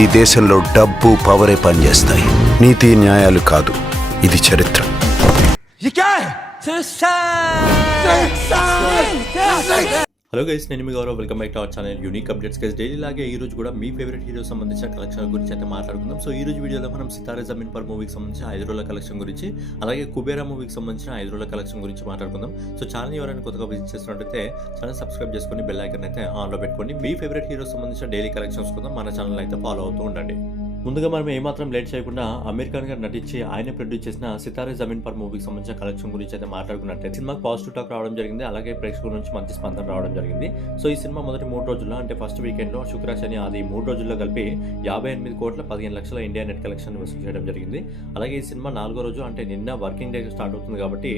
ఈ దేశంలో డబ్బు పవరే పనిచేస్తాయి, నీతి న్యాయాలు కాదు. ఇది చరిత్ర. హలో గైస్, నేను మీ Gaurav. Welcome back to our channel unique updates guys. Daily లాగే ఈ రోజు కూడా మీ ఫేవరెట్ హీరో సంబంధించిన కలెక్షన్ గురించి అయితే మాట్లాడుకుందాం. సో ఈ రోజు వీడియోలో మనం సితారే జమీన్ పర్ మూవీకి సంబంధించిన 5 రోజుల కలెక్షన్ గురించి, అలాగే కుబేరా మూవీకి సంబంధించిన 5 రోజుల కలెక్షన్ గురించి మాట్లాడుకుందాం. సో ఛానల్ ఎవరైనా కొత్తగా విజిట్ చేస్తున్నట్టయితే ఛానల్ సబ్స్క్రైబ్ చేసుకొని బెల్ ఐకాన్ అయితే ఆన్లో పెట్టుకోండి. మీ ఫేవరెట్ హీరో సంబంధించిన డైలీ కలెక్షన్స్ కోసం మన ఛానల్ అయితే ఫాలో అవుతూ ఉండండి. ముందుగా మనం ఏమాత్రం లేట్ చేయకుండా అమీర్ ఖాన్ గారు నటించి ఆయన ప్రొడ్యూస్ చేసిన సితారే జమీన్ పర్ మూవీకి సంబంధించిన కలెక్షన్ గురించి అయితే మాట్లాడుకున్నట్టే సినిమాకి పాజిటివ్ టాక్ రావడం జరిగింది, అలాగే ప్రేక్షకుల నుంచి మంచి స్పందన రావడం జరిగింది. సో ఈ సినిమా మొదటి 3 రోజుల్లో, అంటే ఫస్ట్ వీకెండ్లో శుక్ర శని ఆది 3 రోజుల్లో కలిపి 58 కోట్ల 15 లక్షల ఇండియా నెట్ కలెక్షన్ వసూలు చేయడం జరిగింది. అలాగే ఈ సినిమా 4వ రోజు, అంటే నిన్న వర్కింగ్ డే స్టార్ట్ అవుతుంది కాబట్టి,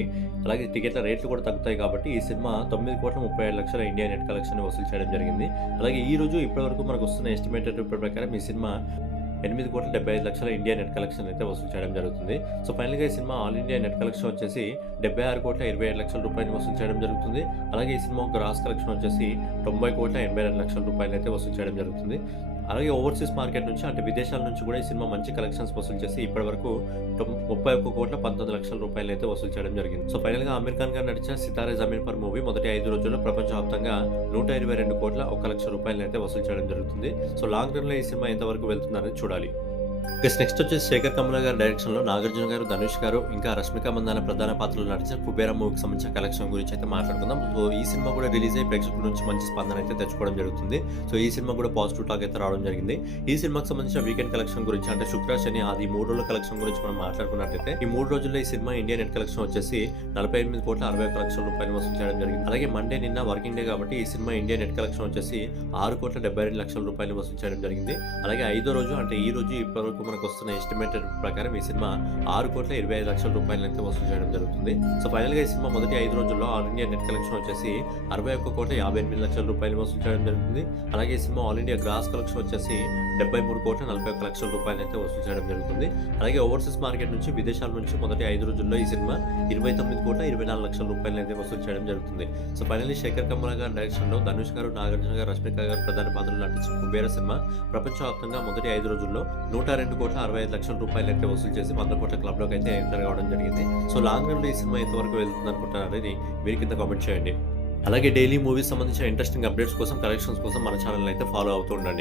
అలాగే టికెట్ల రేట్లు కూడా తగ్గుతాయి కాబట్టి ఈ సినిమా 9 కోట్ల 37 లక్షల ఇండియా నెట్ కలెక్షన్ వసూలు చేయడం జరిగింది. అలాగే ఈ రోజు ఇప్పటివరకు మనకు వస్తున్న ఎస్టిమేటెడ్ రిపోర్ట్ ప్రకారం ఈ సినిమా 8 కోట్ల 75 లక్షల ఇండియా నెట్ కలెక్షన్ అయితే వసూలు చేయడం జరుగుతుంది. సో ఫైనల్గా ఈ cinema all India net collection వచ్చేసి 76 కోట్ల 27 లక్షల రూపాయలు వసూలు చేయడం జరుగుతుంది. అలాగే ఈ సినిమా గ్రాస్ కలెక్షన్ వచ్చేసి 90 కోట్ల 82 లక్షల రూపాయలు అయితే వసూలు చేయడం జరుగుతుంది. అలాగే ఓవర్సీస్ మార్కెట్ నుంచి, అంటే విదేశాల నుంచి కూడా ఈ సినిమా మంచి కలెక్షన్స్ వసూలు చేసి ఇప్పటి వరకు 31 కోట్ల 19 లక్షల రూపాయలు అయితే వసూలు చేయడం జరిగింది. సో ఫైనల్ గా అమీర్ ఖాన్ గారు నడిచిన సితారే జమీన్ పర్ మూవీ మొదటి 5 రోజుల్లో ప్రపంచవ్యాప్తంగా 122 కోట్ల 1 లక్ష రూపాయలు అయితే వసూలు చేయడం జరుగుతుంది. సో లాంగ్ రన్ లో ఈ సినిమా ఎంతవరకు వెళ్తుందనేది చూడాలి. నెక్స్ట్ వచ్చేసి శేఖర్ కమల గారి డైరెక్షన్ లో నాగార్జున గారు, ధనుష్ గారు, ఇంకా రష్మిక మందాన ప్రధాన పాత్రలు నటించిన కుబేరా మూవీకి సంబంధించిన కలెక్షన్ గురించి అయితే మాట్లాడుకుందాం. సో ఈ సినిమా కూడా రిలీజ్ అయ్యి ప్రేక్షకుల నుంచి మంచి స్పందన అయితే తెచ్చుకోవడం జరుగుతుంది. సో ఈ సినిమా కూడా పాజిటివ్ టాక్ అయితే రావడం జరిగింది. ఈ సినిమాకి సంబంధించిన వీకెండ్ కలెక్షన్ గురించి, అంటే శుక్ర శని ఆది 3 రోజుల కలెక్షన్ గురించి మనం మాట్లాడుకున్నట్టయితే ఈ 3 రోజుల్లో ఈ సినిమా ఇండియా నెట్ కలెక్షన్ వచ్చేసి 48 కోట్ల 61 లక్షల రూపాయలు వసూలు చేయడం జరిగింది. అలాగే మండే నిన్న వర్కింగ్ డే కాబట్టి ఈ సినిమా ఇండియా నెట్ కలెక్షన్ వచ్చేసి 6 కోట్ల 72 లక్షల రూపాయలు వసూలు చేయడం జరిగింది. అలాగే 5వ రోజు, అంటే ఈ రోజు ఇప్పటివరకు మనకు వస్తున్న ఎస్టిమేటెడ్ ప్రకారం ఈ సినిమా 6 కోట్ల 25 లక్షల రూపాయలు అయితే వసూలు చేయడం జరుగుతుంది. సో ఫైనల్ గా ఈ సినిమా మొదటి 5 రోజుల్లో ఆల్ ఇండియా నెట్ కలెక్షన్ వచ్చేసి 61 కోట్ల 58 లక్షల రూపాయలు వసూలు చేయడం జరుగుతుంది. అలాగే ఈ cinema all India gross collection వచ్చేసి 73 కోట్ల 41 లక్షల రూపాయలు అయితే వసూలు చేయడం జరుగుతుంది. అలాగే ఓవర్సీస్ మార్కెట్ నుంచి, విదేశాల నుంచి మొదటి 5 రోజుల్లో ఈ సినిమా 29 కోట్ల 24 లక్షల రూపాయలు అయితే వసూలు చేయడం జరుగుతుంది. సో ఫైనల్లీ శేఖర్ కమల గారి డైరెక్షన్ లో ధనుష్ గారు, నాగార్జున గారు, రష్మిక గారు ప్రధాన పాత్రలు నటించిన కుబేరా సినిమా ప్రపంచవ్యాప్తంగా మొదటి 5 రోజుల్లో 102 కోట్ల 65 లక్షల రూపాయలు అయితే వసూలు చేసి 100 కోట్ల క్లబ్ లోకి అయితే ఎంటర్ కావడం జరిగింది. సో లాంగ్ రన్ లో ఈ సినిమా ఎంతవరకు వెళ్తుంది అనుకుంటారు అనేది మీరు కింద కామెంట్ చేయండి. అలాగే డైలీ మూవీస్ సంబంధించిన ఇంట్రెస్టింగ్ అప్డేట్స్ కోసం, కలెక్షన్స్ కోసం మన ఛానల్ అయితే ఫాలో అవుతూ ఉండండి.